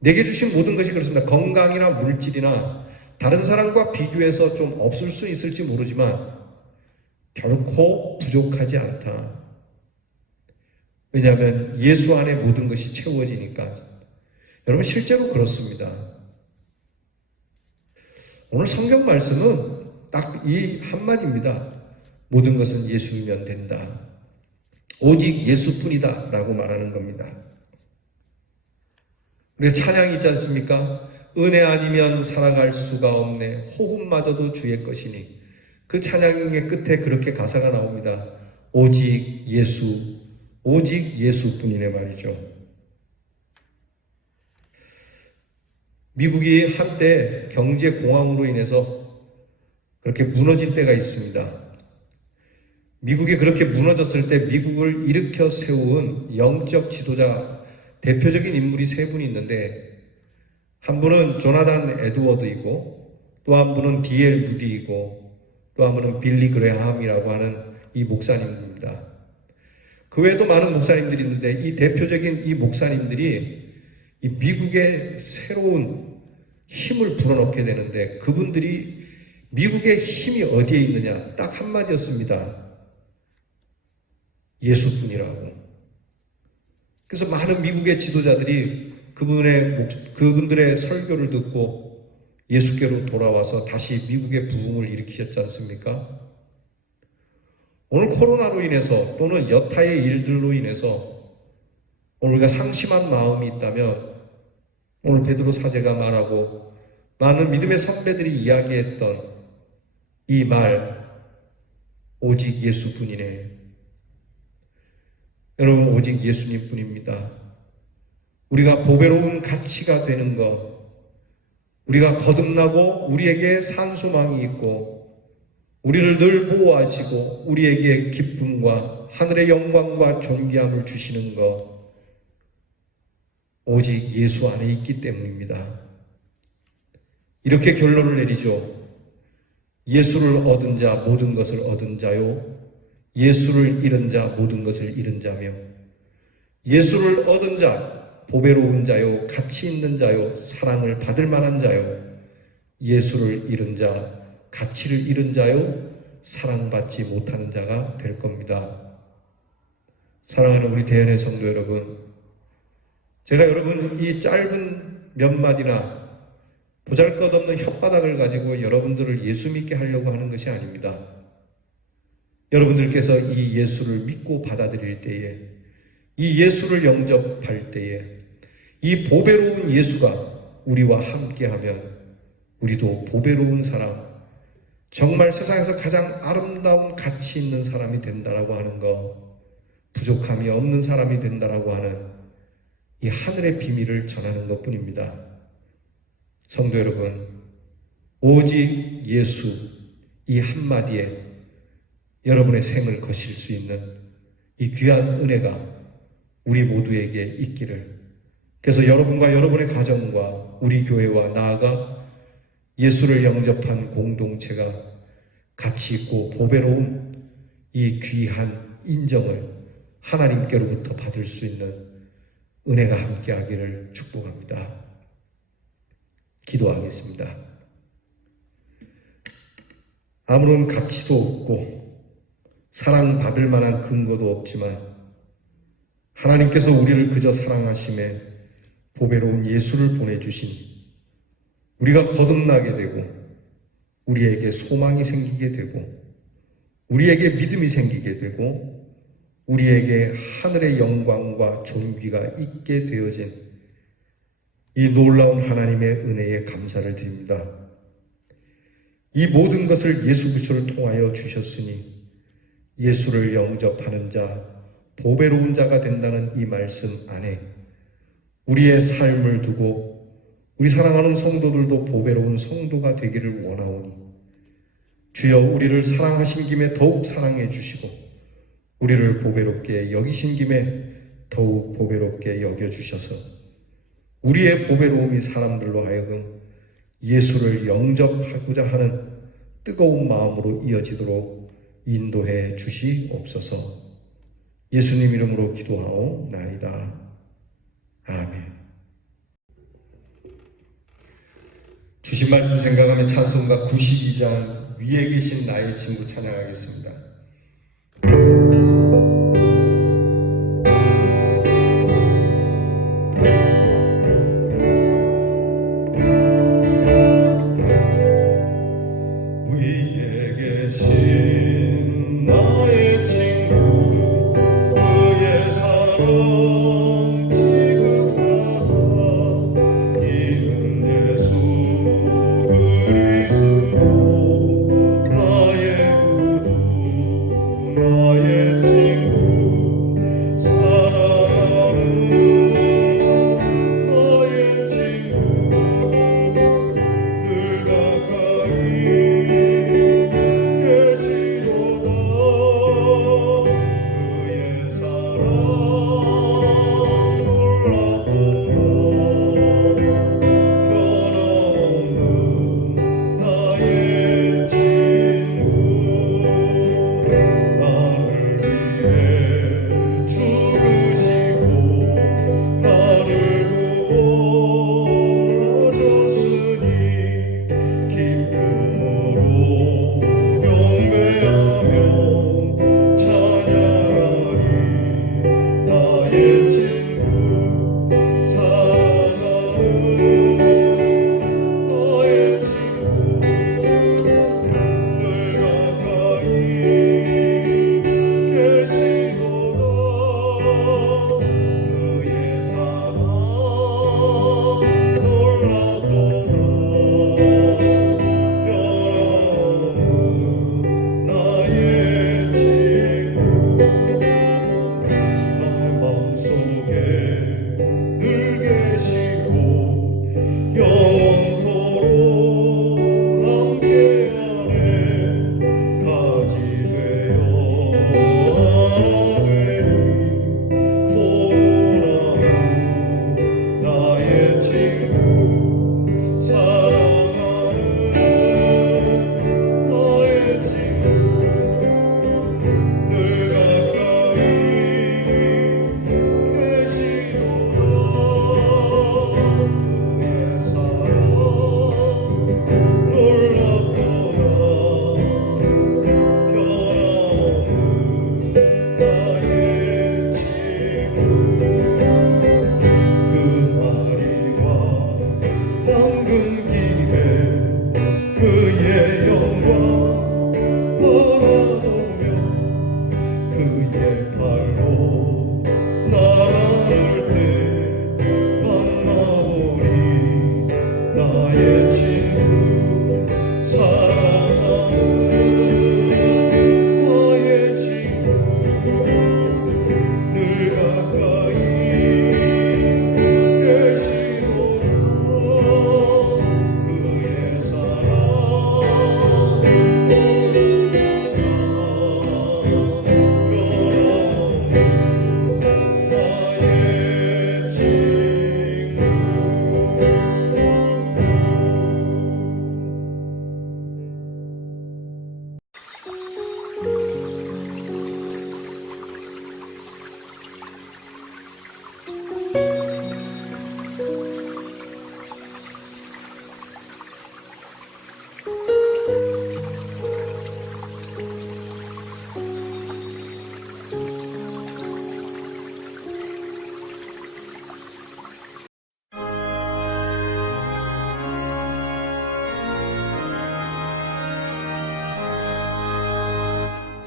내게 주신 모든 것이 그렇습니다. 건강이나 물질이나 다른 사람과 비교해서 좀 없을 수 있을지 모르지만 결코 부족하지 않다. 왜냐하면 예수 안에 모든 것이 채워지니까. 여러분, 실제로 그렇습니다. 오늘 성경 말씀은 딱 이 한마디입니다. 모든 것은 예수이면 된다. 오직 예수뿐이다 라고 말하는 겁니다. 우리 찬양이 있지 않습니까? 은혜 아니면 살아갈 수가 없네. 호흡마저도 주의 것이니. 그 찬양의 끝에 그렇게 가사가 나옵니다. 오직 예수, 오직 예수뿐이네 말이죠. 미국이 한때 경제공황으로 인해서 그렇게 무너진 때가 있습니다. 미국이 그렇게 무너졌을 때 미국을 일으켜 세운 영적 지도자 대표적인 인물이 세 분이 있는데, 한 분은 조나단 에드워드이고, 또 한 분은 D.L. 무디이고, 또 한 분은 빌리 그레함이라고 하는 이 목사님입니다. 그 외에도 많은 목사님들이 있는데, 이 대표적인 이 목사님들이 이 미국의 새로운 힘을 불어넣게 되는데, 그분들이 미국의 힘이 어디에 있느냐? 딱 한마디였습니다. 예수뿐이라고. 그래서 많은 미국의 지도자들이 그분들의 설교를 듣고 예수께로 돌아와서 다시 미국의 부흥을 일으키셨지 않습니까? 오늘 코로나로 인해서 또는 여타의 일들로 인해서 오늘 우리가 상심한 마음이 있다면, 오늘 베드로 사제가 말하고 많은 믿음의 선배들이 이야기했던 이 말, 오직 예수뿐이네. 여러분, 오직 예수님뿐입니다. 우리가 보배로운 가치가 되는 것, 우리가 거듭나고 우리에게 산소망이 있고 우리를 늘 보호하시고 우리에게 기쁨과 하늘의 영광과 존귀함을 주시는 것, 오직 예수 안에 있기 때문입니다. 이렇게 결론을 내리죠. 예수를 얻은 자 모든 것을 얻은 자요, 예수를 잃은 자 모든 것을 잃은 자며, 예수를 얻은 자 보배로운 자요, 가치 있는 자요, 사랑을 받을 만한 자요, 예수를 잃은 자 가치를 잃은 자요, 사랑받지 못하는 자가 될 겁니다. 사랑하는 우리 대연의 성도 여러분, 제가 여러분 이 짧은 몇 마디나 보잘것없는 혓바닥을 가지고 여러분들을 예수 믿게 하려고 하는 것이 아닙니다. 여러분들께서 이 예수를 믿고 받아들일 때에, 이 예수를 영접할 때에 이 보배로운 예수가 우리와 함께하면 우리도 보배로운 사람, 정말 세상에서 가장 아름다운 가치 있는 사람이 된다라고 하는 것, 부족함이 없는 사람이 된다라고 하는 이 하늘의 비밀을 전하는 것뿐입니다. 성도 여러분, 오직 예수 이 한마디에 여러분의 생을 거실 수 있는 이 귀한 은혜가 우리 모두에게 있기를, 그래서 여러분과 여러분의 가정과 우리 교회와 나아가 예수를 영접한 공동체가 가치 있고 보배로운 이 귀한 인정을 하나님께로부터 받을 수 있는 은혜가 함께하기를 축복합니다. 기도하겠습니다. 아무런 가치도 없고 사랑받을 만한 근거도 없지만 하나님께서 우리를 그저 사랑하심에 보배로운 예수를 보내주신, 우리가 거듭나게 되고 우리에게 소망이 생기게 되고 우리에게 믿음이 생기게 되고 우리에게 하늘의 영광과 존귀가 있게 되어진 이 놀라운 하나님의 은혜에 감사를 드립니다. 이 모든 것을 예수 그리스도를 통하여 주셨으니 예수를 영접하는 자, 보배로운 자가 된다는 이 말씀 안에 우리의 삶을 두고 우리 사랑하는 성도들도 보배로운 성도가 되기를 원하오니, 주여 우리를 사랑하신 김에 더욱 사랑해 주시고 우리를 보배롭게 여기신 김에 더욱 보배롭게 여겨주셔서 우리의 보배로움이 사람들로 하여금 예수를 영접하고자 하는 뜨거운 마음으로 이어지도록 인도해 주시옵소서. 예수님 이름으로 기도하오나이다. 아멘. 주신 말씀 생각하며 찬송가 92장 위에 계신 나의 친구 찬양하겠습니다. 나의 구주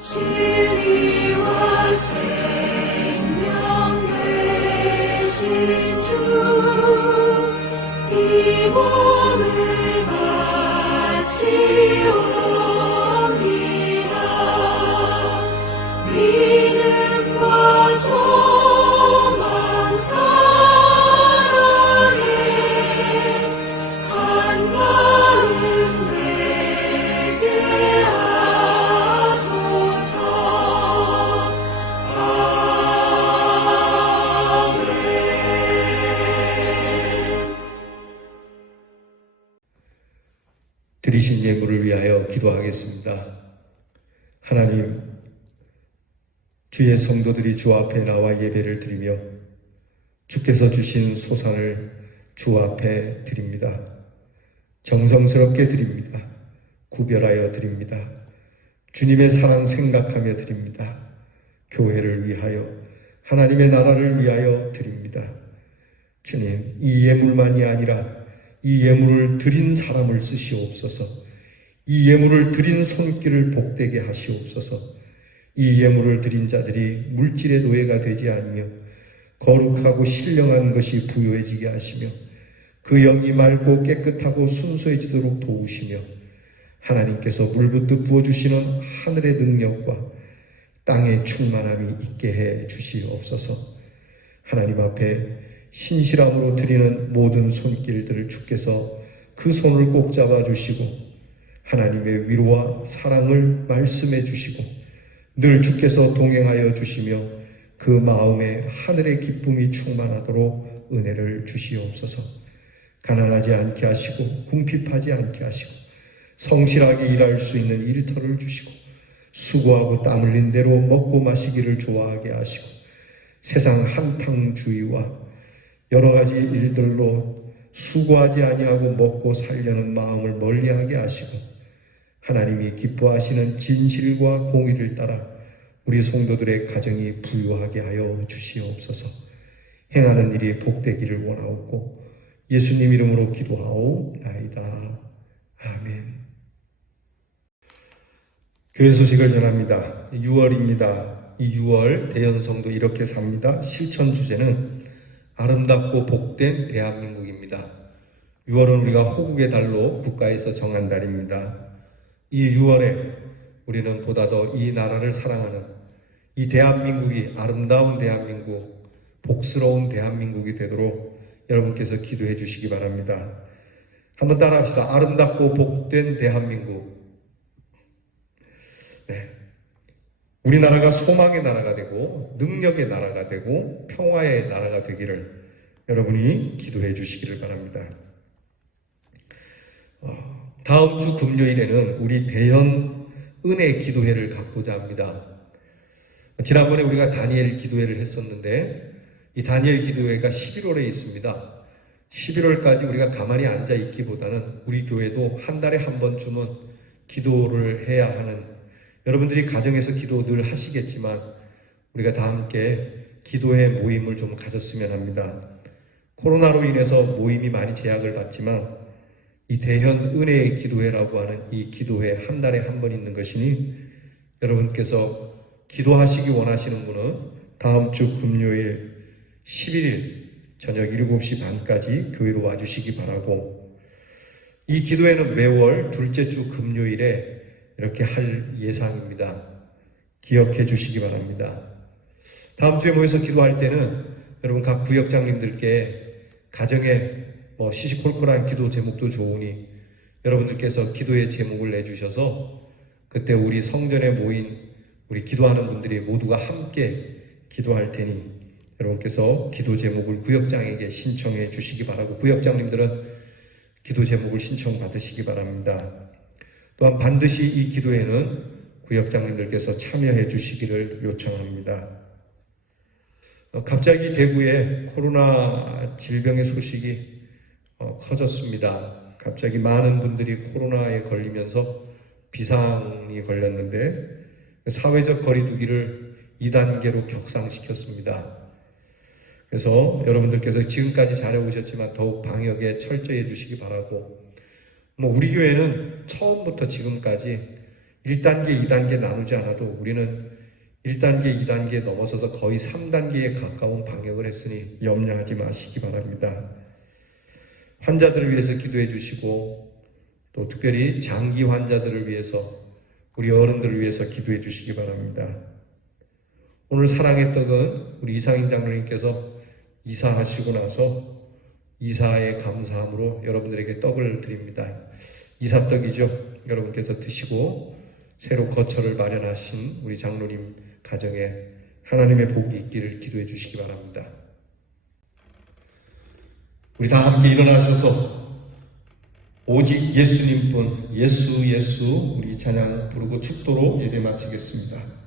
진리와 생명 되신 주, 이 몸을 바치옵니다. 믿음과 소망 사랑에 한마음 되게 하소서. 아멘. 드리신 예물을 위하여 기도하겠습니다. 하나님, 주의 성도들이 주 앞에 나와 예배를 드리며 주께서 주신 소산을 주 앞에 드립니다. 정성스럽게 드립니다. 구별하여 드립니다. 주님의 사랑 생각하며 드립니다. 교회를 위하여, 하나님의 나라를 위하여 드립니다. 주님, 이 예물만이 아니라 이 예물을 드린 사람을 쓰시옵소서. 이 예물을 드린 손길을 복되게 하시옵소서. 이 예물을 드린 자들이 물질의 노예가 되지 않으며 거룩하고 신령한 것이 부요해지게 하시며 그 영이 맑고 깨끗하고 순수해지도록 도우시며 하나님께서 물붓듯 부어주시는 하늘의 능력과 땅의 충만함이 있게 해 주시옵소서. 하나님 앞에 신실함으로 드리는 모든 손길들을 주께서 그 손을 꼭 잡아주시고 하나님의 위로와 사랑을 말씀해 주시고 늘 주께서 동행하여 주시며 그 마음에 하늘의 기쁨이 충만하도록 은혜를 주시옵소서. 가난하지 않게 하시고 궁핍하지 않게 하시고 성실하게 일할 수 있는 일터를 주시고 수고하고 땀 흘린 대로 먹고 마시기를 좋아하게 하시고 세상 한탕주의와 여러 가지 일들로 수고하지 아니하고 먹고 살려는 마음을 멀리하게 하시고 하나님이 기뻐하시는 진실과 공의를 따라 우리 성도들의 가정이 부유하게 하여 주시옵소서. 행하는 일이 복되기를 원하옵고 예수님 이름으로 기도하옵나이다. 아멘. 교회 소식을 전합니다. 6월입니다. 이 6월 대연성도 이렇게 삽니다. 실천 주제는 아름답고 복된 대한민국입니다. 6월은 우리가 호국의 달로 국가에서 정한 달입니다. 이 6월에 우리는 보다 더 이 나라를 사랑하는 이 대한민국이 아름다운 대한민국, 복스러운 대한민국이 되도록 여러분께서 기도해 주시기 바랍니다. 한번 따라합시다. 아름답고 복된 대한민국. 네. 우리나라가 소망의 나라가 되고 능력의 나라가 되고 평화의 나라가 되기를 여러분이 기도해 주시기를 바랍니다. 다음 주 금요일에는 우리 대현 은혜 기도회를 갖고자 합니다. 지난번에 우리가 다니엘 기도회를 했었는데 이 다니엘 기도회가 11월에 있습니다. 11월까지 우리가 가만히 앉아 있기보다는 우리 교회도 한 달에 한 번쯤은 기도를 해야 하는, 여러분들이 가정에서 기도 늘 하시겠지만 우리가 다 함께 기도회 모임을 좀 가졌으면 합니다. 코로나로 인해서 모임이 많이 제약을 받지만 이 대현 은혜의 기도회라고 하는 이 기도회 한 달에 한 번 있는 것이니 여러분께서 기도하시기 원하시는 분은 다음 주 금요일 11일 저녁 7시 반까지 교회로 와주시기 바라고, 이 기도회는 매월 둘째 주 금요일에 이렇게 할 예상입니다. 기억해 주시기 바랍니다. 다음 주에 모여서 기도할 때는 여러분 각 구역장님들께 가정에 시시콜콜한 기도 제목도 좋으니 여러분들께서 기도의 제목을 내주셔서 그때 우리 성전에 모인 우리 기도하는 분들이 모두가 함께 기도할 테니 여러분께서 기도 제목을 구역장에게 신청해 주시기 바라고, 구역장님들은 기도 제목을 신청받으시기 바랍니다. 또한 반드시 이 기도에는 구역장님들께서 참여해 주시기를 요청합니다. 갑자기 대구에 코로나 질병의 소식이 커졌습니다. 갑자기 많은 분들이 코로나에 걸리면서 비상이 걸렸는데 사회적 거리두기를 2단계로 격상시켰습니다. 그래서 여러분들께서 지금까지 잘해오셨지만 더욱 방역에 철저히 해주시기 바라고, 우리 교회는 처음부터 지금까지 1단계, 2단계 나누지 않아도 우리는 1단계, 2단계 넘어서서 거의 3단계에 가까운 방역을 했으니 염려하지 마시기 바랍니다. 환자들을 위해서 기도해 주시고 또 특별히 장기 환자들을 위해서 우리 어른들을 위해서 기도해 주시기 바랍니다. 오늘 사랑의 떡은 우리 이상인 장로님께서 이사하시고 나서 이사에 감사함으로 여러분들에게 떡을 드립니다. 이사떡이죠. 여러분께서 드시고 새로 거처를 마련하신 우리 장로님 가정에 하나님의 복이 있기를 기도해 주시기 바랍니다. 우리 다 함께 일어나셔서 오직 예수님뿐 예수 예수 우리 찬양 부르고 축도로 예배 마치겠습니다.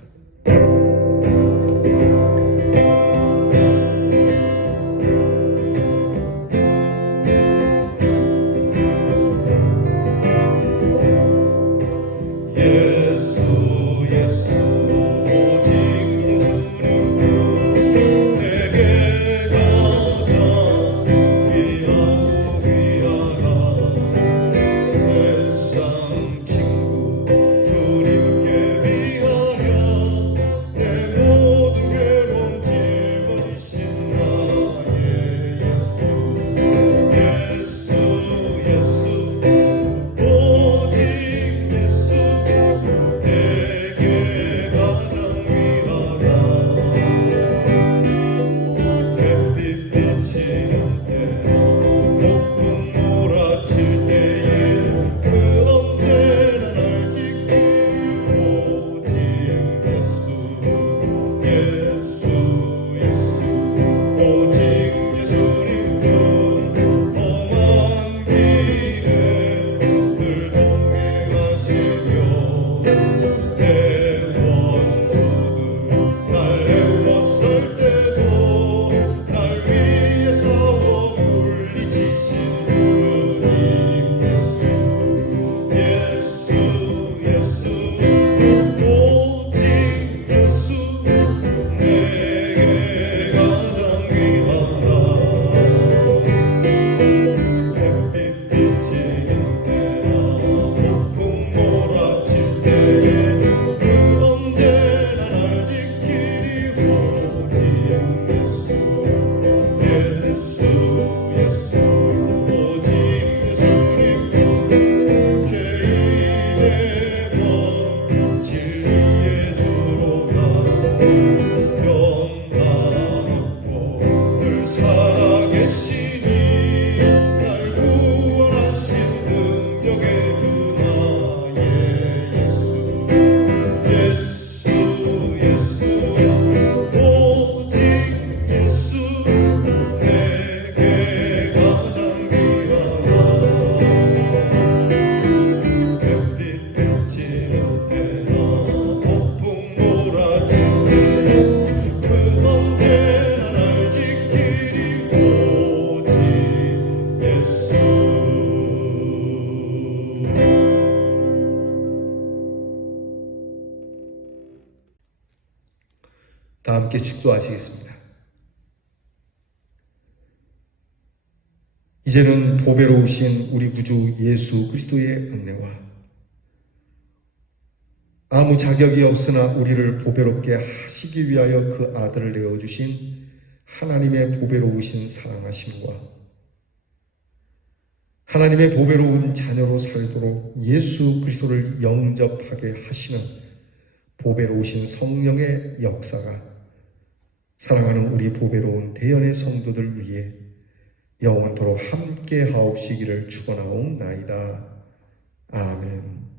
다 함께 축도하시겠습니다. 이제는 보배로우신 우리 구주 예수 그리스도의 은혜와 아무 자격이 없으나 우리를 보배롭게 하시기 위하여 그 아들을 내어주신 하나님의 보배로우신 사랑하심과 하나님의 보배로운 자녀로 살도록 예수 그리스도를 영접하게 하시는 보배로우신 성령의 역사가 사랑하는 우리 보배로운 대연의 성도들 위해 영원토록 함께 하옵시기를 축원하옵나이다. 아멘.